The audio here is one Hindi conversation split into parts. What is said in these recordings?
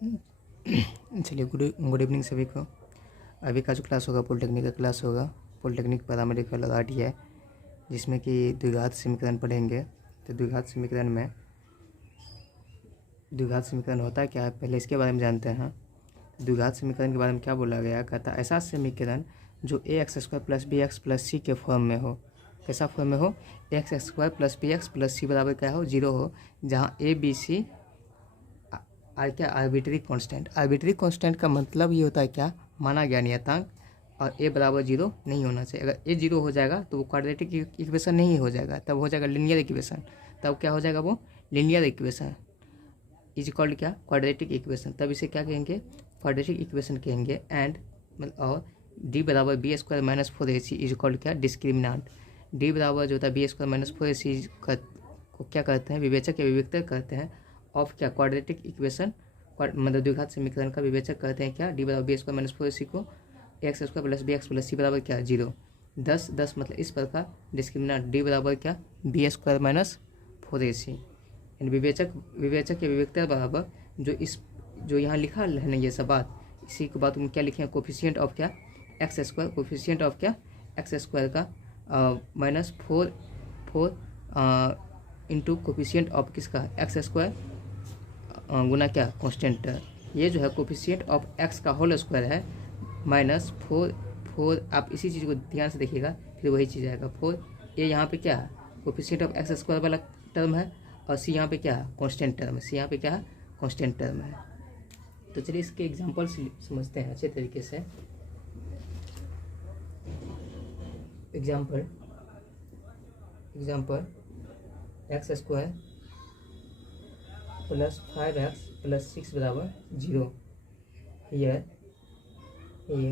चलिए, गुड इवनिंग सभी को। अभी का जो क्लास होगा पॉलिटेक्निक का क्लास होगा, पॉलिटेक्निक पैरामेडिकल आर्ट है, जिसमें कि द्विघात समीकरण पढ़ेंगे। तो द्विघात समीकरण होता है क्या है, पहले इसके बारे में जानते हैं। द्विघात समीकरण के बारे में क्या बोला गया, कहता है ऐसा समीकरण जो a x square plus b x plus c के फॉर्म में हो। कैसा फॉर्म में हो? X square plus b x plus c बराबर क्या हो? 0 हो, जहाँ ए बी सी क्या आर्बिट्री कांस्टेंट का मतलब ये होता है क्या, माना गया नियतांक, और ए बराबर 0 नहीं होना चाहिए। अगर ए 0 हो जाएगा तो वो क्वाड्रेटिक इक्वेशन नहीं हो जाएगा, तब हो जाएगा लीनियर इक्वेशन। तब क्या हो जाएगा? वो लीनियर इक्वेशन इज कॉल्ड क्या? Quadratic equation. तब इसे क्या कहेंगे? क्वाड्रेटिक इक्वेशन कहेंगे। एंड मतलब और डी बराबर B square minus 4ac is called क्या? डिस्क्रिमिनांट। डी बराबर जो होता है बी स्क्वायर माइनस 4ac को क्या करते हैं? विवेचक या विवेक्तर करते हैं ऑफ क्या? क्वाड्रेटिक इक्वेशन, मतलब द्विघात समीकरण का विवेचक करते हैं क्या? डी बराबर बी स्क्वायर माइनस 4ac को x square plus b x plus c बराबर क्या? 0। 10 मतलब इस प्रकार डिस्क्रिमिनांट डी बराबर क्या? B square minus 4ac। विवेचक या विवेक्तर बराबर जो यहाँ लिखा है ना ये सब बात, इसी को बात में क्या लिखे हैं? कोफिशिएंट ऑफ क्या? X square. कोफिशिएंट ऑफ क्या? एक्स स्क्वायर का माइनस 4 इंटू कोफिशिएंट ऑफ किसका? एक्स स्क्वायर गुना क्या? कांस्टेंट। ये जो है कोफिशिएंट ऑफ एक्स का होल स्क्वायर है माइनस 4। आप इसी चीज़ को ध्यान से देखिएगा, फिर वही चीज़ आएगा 4। ये यहाँ पे क्या है? कोफिशिएंट ऑफ एक्स स्क्वायर वाला टर्म है, और सी यहाँ पे क्या है? कांस्टेंट टर्म है। सी यहाँ पे क्या है? कांस्टेंट टर्म है। तो चलिए इसके एग्जांपल समझते हैं अच्छे तरीके से। Example x square plus 5x plus 6 बराबर 0।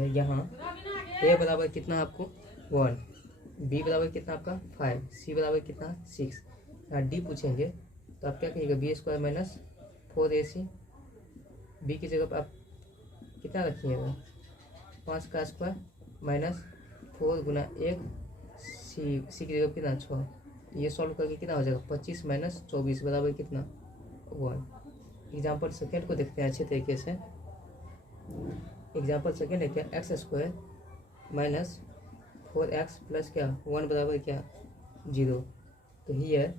यहाँ ए बराबर कितना आपको? 1, बी बराबर कितना आपका? 5, सी बराबर कितना? 6। यहाँ डी पूछेंगे तो आप क्या कहिएगा? B square minus 4ac। B की जगह पर आप कितना रखिएगा? 5 का स्क्वायर माइनस 4 गुना 1, सी की जगह कितना? 6। ये सॉल्व करके कितना हो जाएगा? 25 माइनस 24 बराबर कितना? 1। एग्जाम्पल सेकेंड को देखते हैं अच्छे तरीके से। एग्जाम्पल सेकेंड है क्या? X square minus 4x plus क्या? 1 बराबर क्या? 0। तो हियर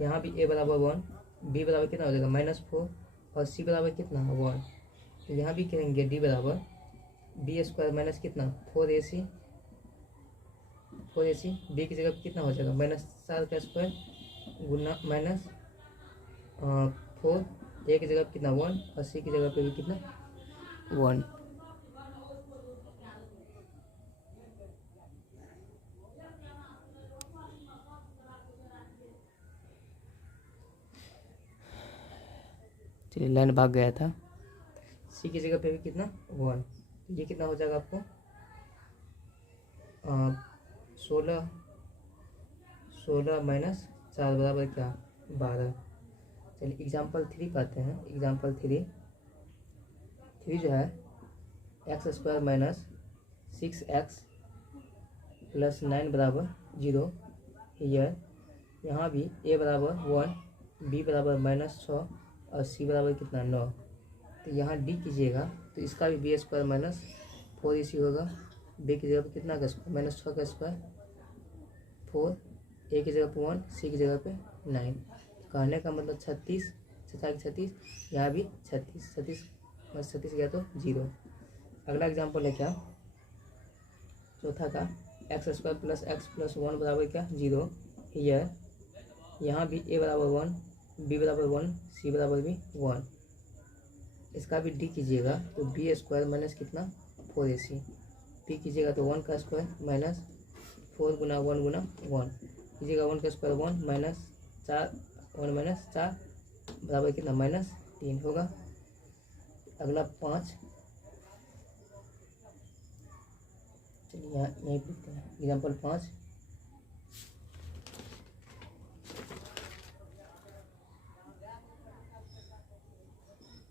यहाँ भी a बराबर 1, b बराबर कितना हो जाएगा? -4, और c बराबर कितना? 1। तो यहाँ भी करेंगे d बराबर बी स्क्वायर माइनस कितना? 4ac। b की जगह कितना हो जाएगा? -7 का स्क्वायर गुना माइनस 4, a की जगह कितना? 1, और c की जगह पे भी कितना? 1। चलिए, लाइन भाग गया था। सी की जगह पे भी कितना? 1। ये कितना हो जाएगा आपको? 16 माइनस 4 बराबर क्या? 12। चलिए एग्जाम्पल 3 पाते हैं। एग्जाम्पल 3 जो है x square minus 6x plus 9 बराबर 0। यहाँ भी a बराबर 1, b बराबर -6, और c बराबर कितना? 9। तो यहाँ d कीजिएगा तो इसका भी बी स्क्वायर माइनस 4ac होगा। b की जगह पे कितना का स्क्वायर? -6 का स्क्वायर 4, a की जगह पे 1, c की जगह पे 9। कहने का मतलब 36, 36, यहाँ भी 36 गया तो 0। अगला एग्जाम्पल है क्या? चौथा का x square plus x plus 1 बराबर क्या? 0। यहाँ भी a बराबर 1, b बराबर 1, c बराबर भी 1। इसका भी d कीजिएगा तो बी स्क्वायर माइनस कितना? 4ac। p कीजिएगा तो 1 का स्क्वायर माइनस 4 गुना 1 गुना 1 कीजिएगा। 1 का स्क्वायर 1 माइनस 4, 1 माइनस 4 बराबर कितना? -3 होगा। अगला 5, चलिए यहाँ यहीं पूछते हैं। Example 5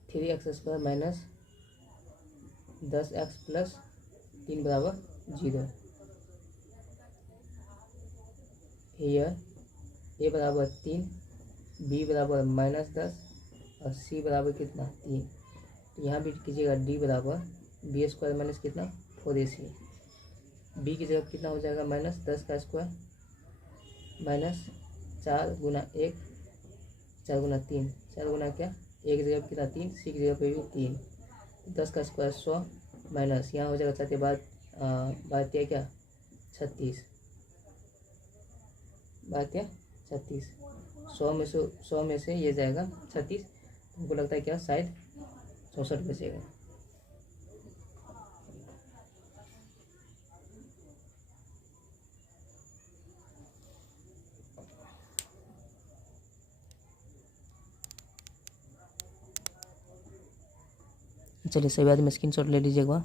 3x square minus 10x plus 3 बराबर 0। हियर a बराबर 3, b बराबर -10, और सी बराबर कितना 3। तो यहाँ भी कीजिएगा डी बराबर बी स्क्वायर माइनस कितना 4ac। बी की जगह कितना हो जाएगा -10 का स्क्वायर माइनस 4 गुना 1 4 गुना 3 4 गुना क्या 1 की जगह कितना 3 सी की जगह पे भी 3 10 का स्क्वायर 100 माइनस यहाँ हो जाएगा 7 के बाद 12 क्या 36 12 36 100 में से ये जाएगा 36। हमको लगता है क्या शायद 64 बचेगा। चलिए सही बात में स्क्रीनशॉट ले लीजिए एक बार।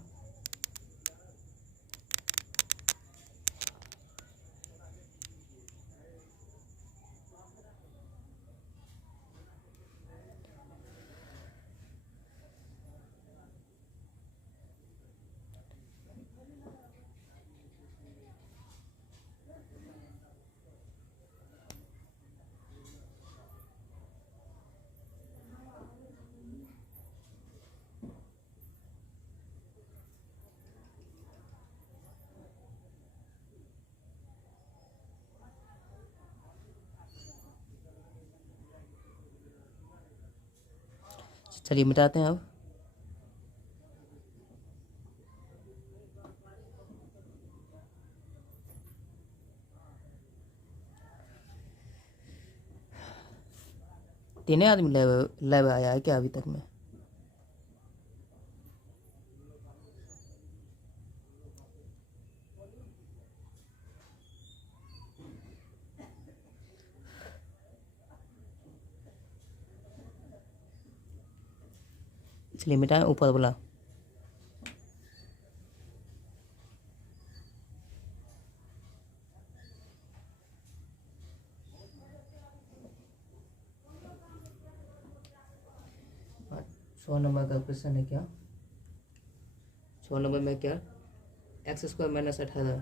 चलिए मिटाते हैं अब। तीनों आदमी लैब आया है क्या अभी तक में? चलिए मिटाएं ऊपर वाला। सौ नंबर का क्वेश्चन है क्या 6 नंबर में क्या x square minus 18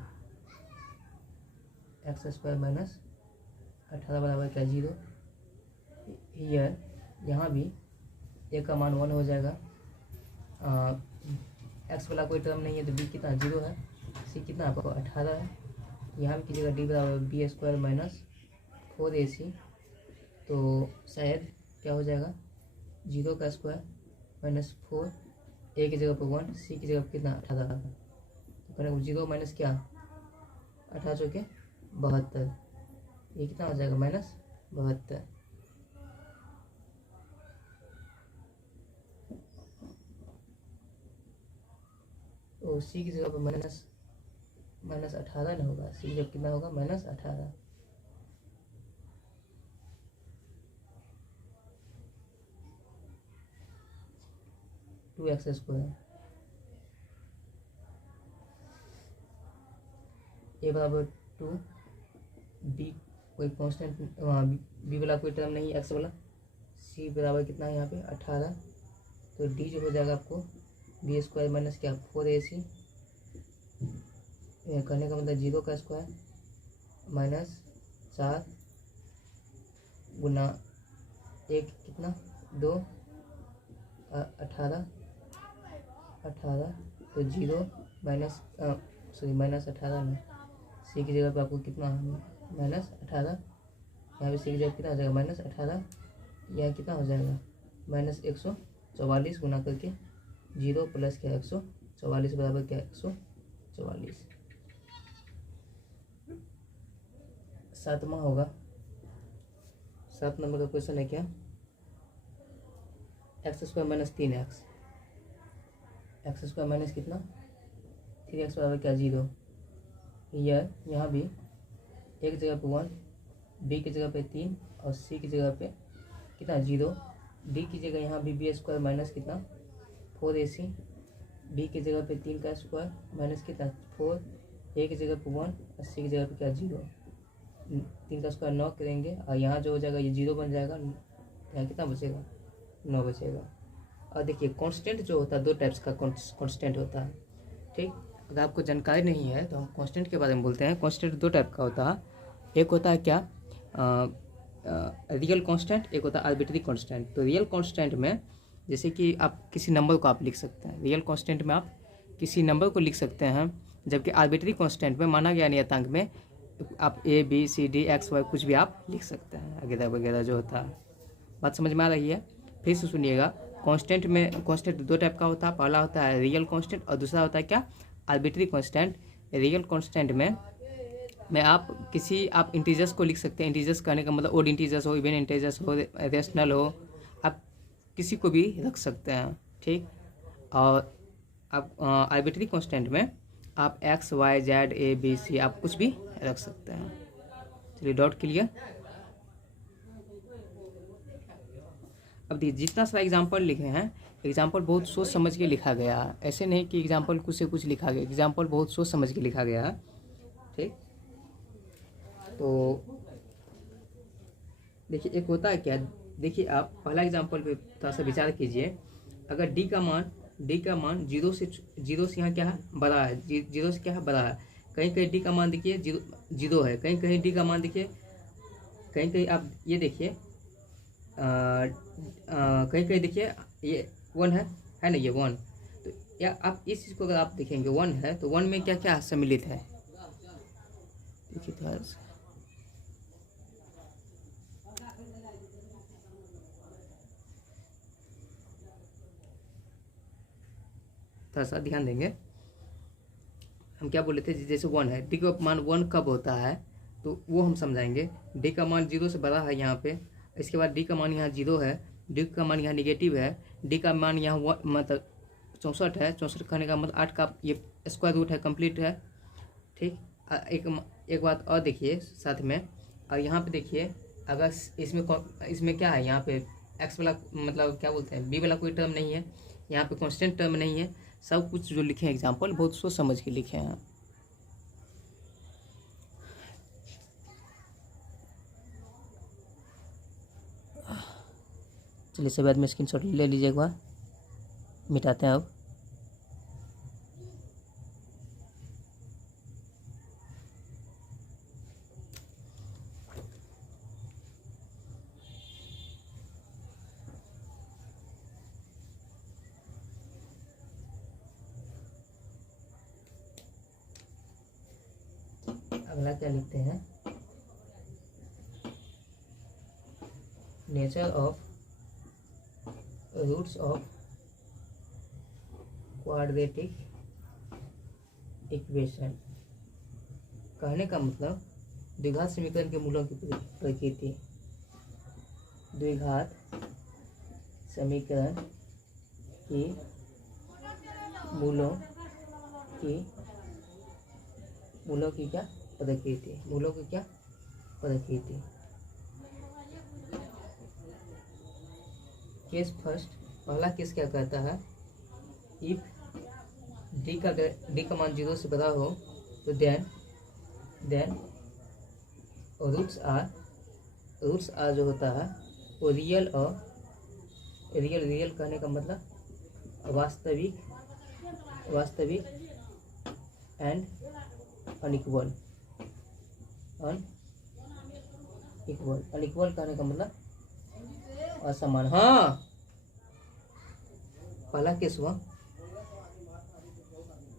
x square minus 18 बराबर क्या 0। यहाँ भी ए का मान 1 हो जाएगा। एक्स वाला कोई टर्म नहीं है तो बी कितना 0 है सी कितना आपको 18 है। यहाँ भी कीजिएगा डी बराबर बी स्क्वायर माइनस 4ac। तो शायद क्या हो जाएगा 0 का स्क्वायर माइनस 4 ए की जगह पर 1 सी की जगह पर कितना 18। तो करें 0 माइनस क्या 18 चौके 72 ये कितना हो जाएगा -72। तो सी की जगह पर -18 ना होगा सी की जगह कितना होगा -18। टू एक्स स्क्वायर ए बराबर 2 बी कोई कांस्टेंट वहाँ बी वाला कोई टर्म नहीं है एक्स वाला। सी बराबर कितना है यहाँ पे 18। तो डी जो हो जाएगा आपको बी स्क्वायर माइनस क्या 4ac करने का मतलब 0 का स्क्वायर माइनस 4 गुना 1 कितना 2 18 तो 0 माइनस -18 में सी की जगह पे आपको कितना -18 यहाँ पे सी की जगह कितना हो जाएगा -18 यहाँ कितना हो जाएगा -144 गुना करके 0 प्लस क्या 144 बराबर क्या 144। 7वां होगा 7 नंबर का क्वेश्चन है क्या x square minus 3x x square minus कितना 3x बराबर क्या 0। यहाँ भी एक जगह पे 1 बी की जगह पे 3 और सी की जगह पे कितना 0। डी की जगह यहाँ भी बी स्क्वायर माइनस कितना 4ac बी की जगह पे 3 का स्क्वायर माइनस कितना 4 ए की जगह पे 1 और सी की जगह पे क्या 0। 3 का स्क्वायर 9 करेंगे और यहाँ जो हो जाएगा ये 0 बन जाएगा। यहाँ कितना बचेगा 9 बचेगा। और देखिए कांस्टेंट जो होता है 2 टाइप्स का कांस्टेंट होता है ठीक। अगर आपको जानकारी नहीं है तो हम कांस्टेंट के बारे में बोलते हैं। कांस्टेंट 2 टाइप का होता है। एक होता है क्या रियल कांस्टेंट, एक होता है आर्बिट्री कांस्टेंट। तो रियल कांस्टेंट में जैसे कि आप किसी नंबर को आप लिख सकते हैं, रियल कांस्टेंट में आप किसी नंबर को लिख सकते हैं, जबकि आर्बिट्री कांस्टेंट में माना गया नियतांक में आप A B C D X Y कुछ भी आप लिख सकते हैं वगैरह वगैरह जो होता है। बात समझ में आ रही है? फिर से सुनिएगा, कांस्टेंट में कांस्टेंट दो टाइप का होता है, पहला होता है रियल कांस्टेंट और दूसरा होता है क्या, आर्बिट्री कांस्टेंट। रियल कांस्टेंट में आप इंटीजर्स को लिख सकते हैं। इंटीजर्स कहने का मतलब ओड इंटीजर्स हो, इवन इंटीजर्स हो, रेशनल हो, आप किसी को भी रख सकते हैं, ठीक। और आप आर्बिट्री कांस्टेंट में आप X Y Z A B C आप कुछ भी रख सकते हैं। चलिए, डाउट क्लियर? अब देखिए, जितना सारा एग्जाम्पल लिखे हैं, एग्जाम्पल बहुत सोच समझ के लिखा गया है। ऐसे नहीं कि एग्जाम्पल कुछ से कुछ लिखा गया, एग्जाम्पल बहुत सोच समझ के लिखा गया है, ठीक। तो देखिए, एक होता है क्या, देखिए आप पहला एग्जाम्पल पे थोड़ा सा विचार कीजिए। अगर डी का मान जीरो से यहाँ क्या है, बड़ा है, जीरो से क्या है, बड़ा है। कहीं कहीं डी का मान देखिए जीरो है, कहीं कहीं डी का मान देखिए, कहीं कहीं आप ये देखिए, कहीं कहीं देखिए ये 1 है ना, ये 1। तो या आप इस चीज़ को अगर आप देखेंगे 1 है, तो 1 में क्या क्या सम्मिलित है, देखिए थोड़ा सा ध्यान देंगे। हम क्या बोले थे, जैसे 1 है, डी का मान 1 कब होता है तो वो हम समझाएंगे। डी का मान 0 से बड़ा है यहाँ पे, इसके बाद डी का मान यहाँ 0 है, डी का मान यहाँ निगेटिव है, डी का मान यहाँ मतलब 64 है। 64 कहने का मतलब 8 का ये स्क्वायर रूट है, कंप्लीट है, ठीक। एक बात और देखिए साथ में, और यहाँ पे देखिए, अगर इसमें क्या है, यहाँ पे एक्स वाला मतलब क्या बोलते हैं, बी वाला कोई टर्म नहीं है, यहाँ पे कांस्टेंट टर्म नहीं है। सब कुछ जो लिखे हैं एग्जाम्पल बहुत सोच समझ के लिखे हैं। चलिए, सब बाद में स्क्रीनशॉट ले लीजिए, एक बार मिटाते हैं अब। अगला क्या लिखते हैं, nature of roots of quadratic equation. कहने का मतलब द्विघात समीकरण के मूलों की प्रकृति। द्विघात समीकरण की मूलों की क्या प्रकृति, मूलों की क्या प्रकृति। केस फर्स्ट, पहला केस क्या कहता है, इफ डी का मान 0 से बड़ा हो तो देन रूट्स आर जो होता है वो रियल कहने का मतलब वास्तविक एंड अनइक्वल कहने का मतलब असमान। हाँ, पहला केस हुआ,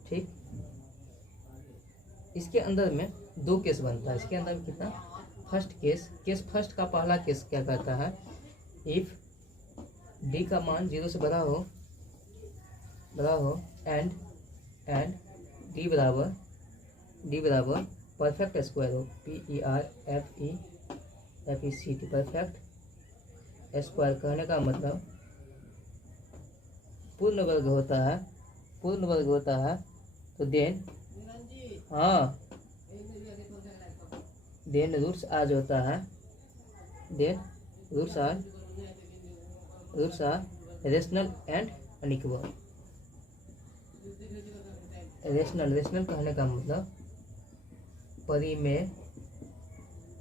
ठीक। इसके अंदर में 2 केस बनता है, इसके अंदर में कितना, केस फर्स्ट का पहला केस क्या कहता है, इफ डी का मान 0 से बड़ा हो एंड डी बराबर परफेक्ट स्क्वायर हो, PERFECT परफेक्ट स्क्वायर कहने का मतलब पूर्ण वर्ग होता है तो देन रूट्स आर जो होता है, roots are rational and unequal. Rational कहने का मतलब परिमेय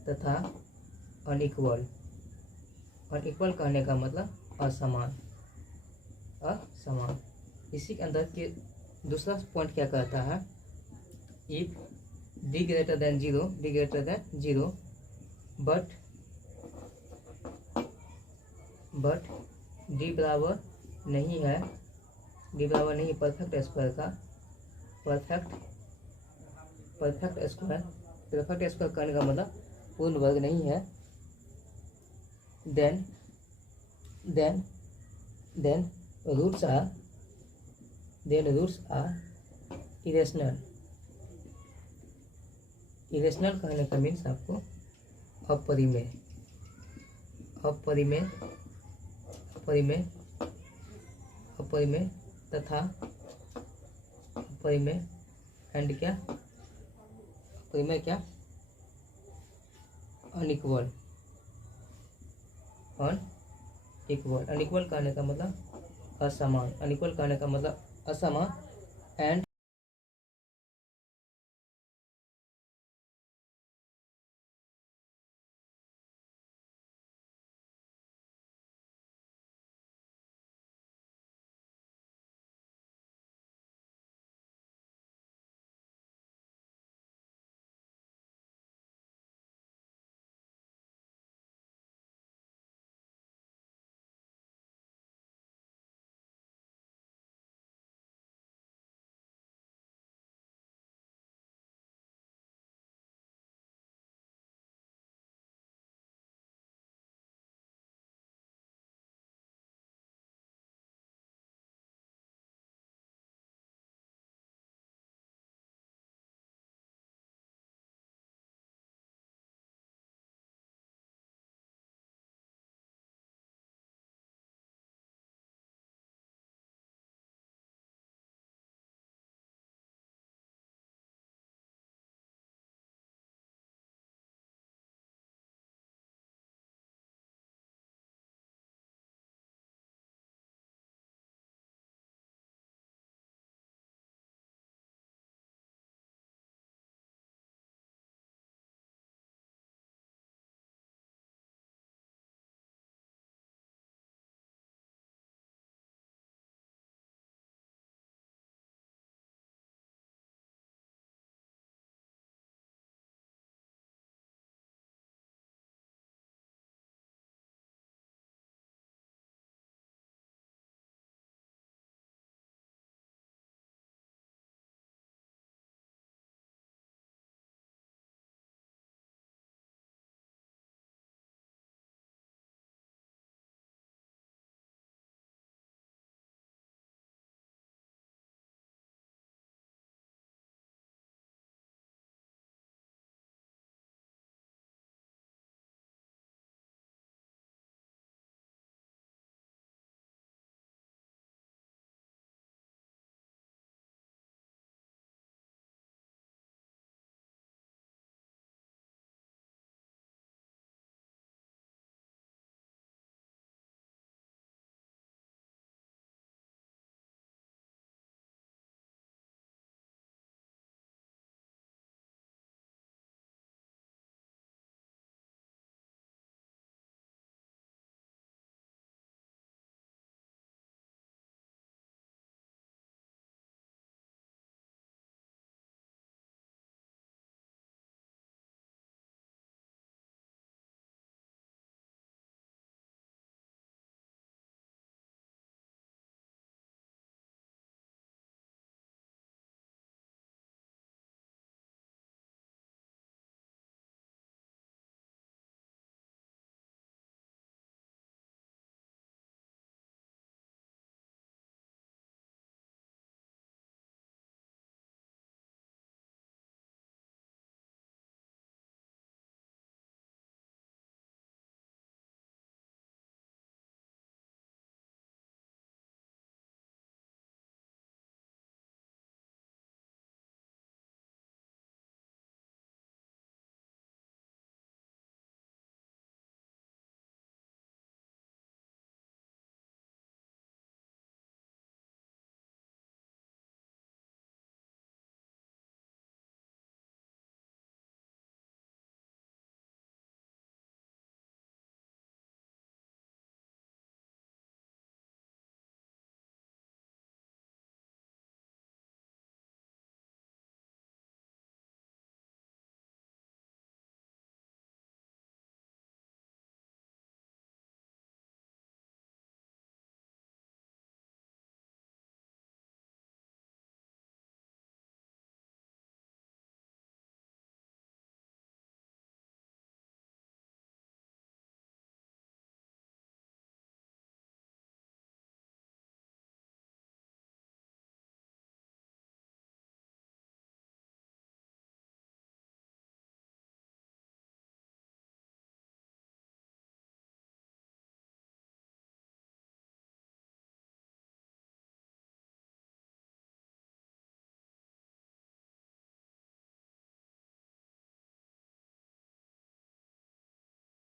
तथा अनइक्वल कहने का मतलब असमान। इसी के अंदर के दूसरा पॉइंट क्या कहता है, if D greater than zero but but D बराबर नहीं है, डी बराबर नहीं परफेक्ट स्क्वायर का, परफेक्ट स्क्वायर, परफेक्ट स्क्वायर करने का मतलब पूर्ण वर्ग नहीं है, then roots are irrational. Irrational कहने का मीन्स आपको अपरिमेय, अपरिमेय, अपरिमेय, अपरिमेय तथा अपरिमेय एंड क्या, अपरिमेय क्या, अनइक्वल। अनइक्वल कहने का मतलब असमान, अनइक्वल कहने का मतलब असमान एंड